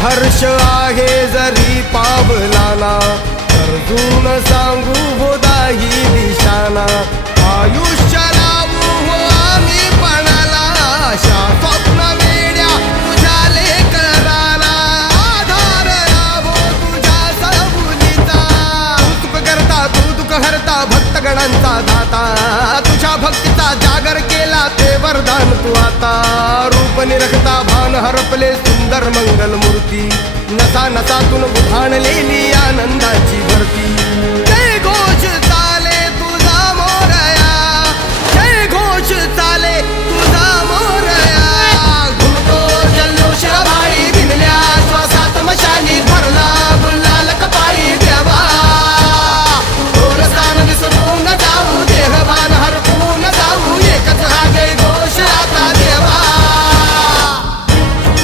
हर्ष आहे जरी पावलाना, अर्जुन सांगू हो दाही दिशाना. आयुष्य लावू हो आम्ही पणाला, आशा स्वप्न वेड्या तुझ्या लेकराला. आधार लाभो तुझ्या सबुलीचा, तू सुख करता तू दुःख हरता, भक्तगणांचा दाता. तुझ्या भक्तीचा जागर केला ते वरदान तू आता. रूप निरखता भान हरपले सुंदर मंगल मूर्ती, नसा नसातून उधाणलेली आनंदाची भरती.